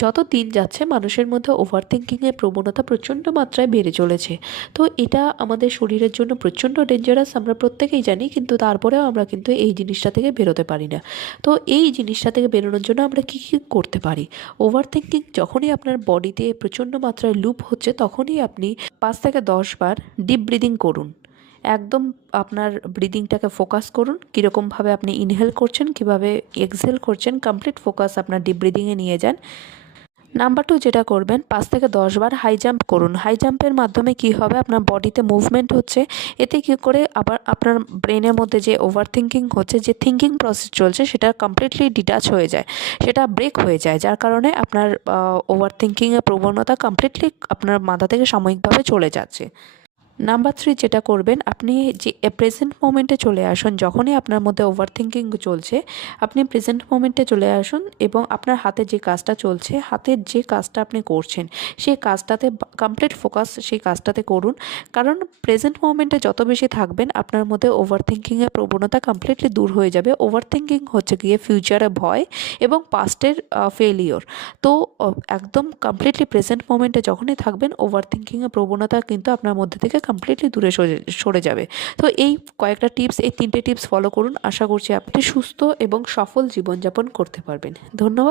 যত দিন যাচ্ছে মানুষের মধ্যে ওভার থিঙ্কিংয়ের প্রবণতা প্রচণ্ড মাত্রায় বেড়ে চলেছে। তো এটা আমাদের শরীরের জন্য প্রচণ্ড ডেঞ্জারাস, আমরা প্রত্যেকেই জানি, কিন্তু তারপরেও আমরা কিন্তু এই জিনিসটা থেকে বেরোতে পারি না। তো এই জিনিসটা থেকে বেরোনোর জন্য আমরা কী কী করতে পারি? ওভার থিঙ্কিং যখনই আপনার বডিতে প্রচণ্ড মাত্রায় লুপ হচ্ছে, তখনই আপনি 5 থেকে 10 বার ডিপ ব্রিদিং করুন। একদম আপনার ব্রিদিংটাকে ফোকাস করুন, কীরকমভাবে আপনি ইনহেল করছেন, কীভাবে এক্সহেল করছেন, কমপ্লিট ফোকাস আপনার ডিপ ব্রিদিংয়ে নিয়ে যান। নাম্বার 2 যেটা করবেন, 5 থেকে 10 বার হাই জাম্প করুন। হাই জাম্পের মাধ্যমে কি হবে, আপনার বডিতে মুভমেন্ট হচ্ছে। এতে কী করে আবার আপনার ব্রেনের মধ্যে যে ওভার থিঙ্কিং হচ্ছে, যে থিঙ্কিং প্রসেস চলছে, সেটা কমপ্লিটলি ডিটাচ হয়ে যায়, সেটা ব্রেক হয়ে যায়, যার কারণে আপনার ওভার থিঙ্কিংয়ের প্রবণতা কমপ্লিটলি আপনার মাথা থেকে সাময়িকভাবে চলে যাচ্ছে। নাম্বার 3 যেটা করবেন, আপনি যে প্রেজেন্ট মোমেন্টে চলে আসুন। যখনই আপনার মধ্যে ওভার থিঙ্কিং চলছে, আপনি প্রেজেন্ট মোমেন্টে চলে আসুন এবং আপনার হাতে যে কাজটা চলছে, হাতের যে কাজটা আপনি করছেন, সেই কাজটাতে কমপ্লিট ফোকাস সেই কাজটাতে করুন। কারণ প্রেজেন্ট মোমেন্টে যত বেশি থাকবেন, আপনার মধ্যে ওভার থিঙ্কিংয়ের প্রবণতা কমপ্লিটলি দূর হয়ে যাবে। ওভার থিঙ্কিং হচ্ছে গিয়ে ফিউচারে ভয় এবং পাস্টের ফেলিওর। তো একদম কমপ্লিটলি প্রেজেন্ট মোমেন্টে যখনই থাকবেন, ওভার থিঙ্কিংয়ের প্রবণতা কিন্তু আপনার মধ্যে থেকে কমপ্লিটলি দূরে সরে যাবে। তো এই কয়েকটা টিপস, এই 3টে টিপস ফলো করুন। আশা করছি আপনি সুস্থ এবং সফল জীবনযাপন করতে পারবেন। ধন্যবাদ।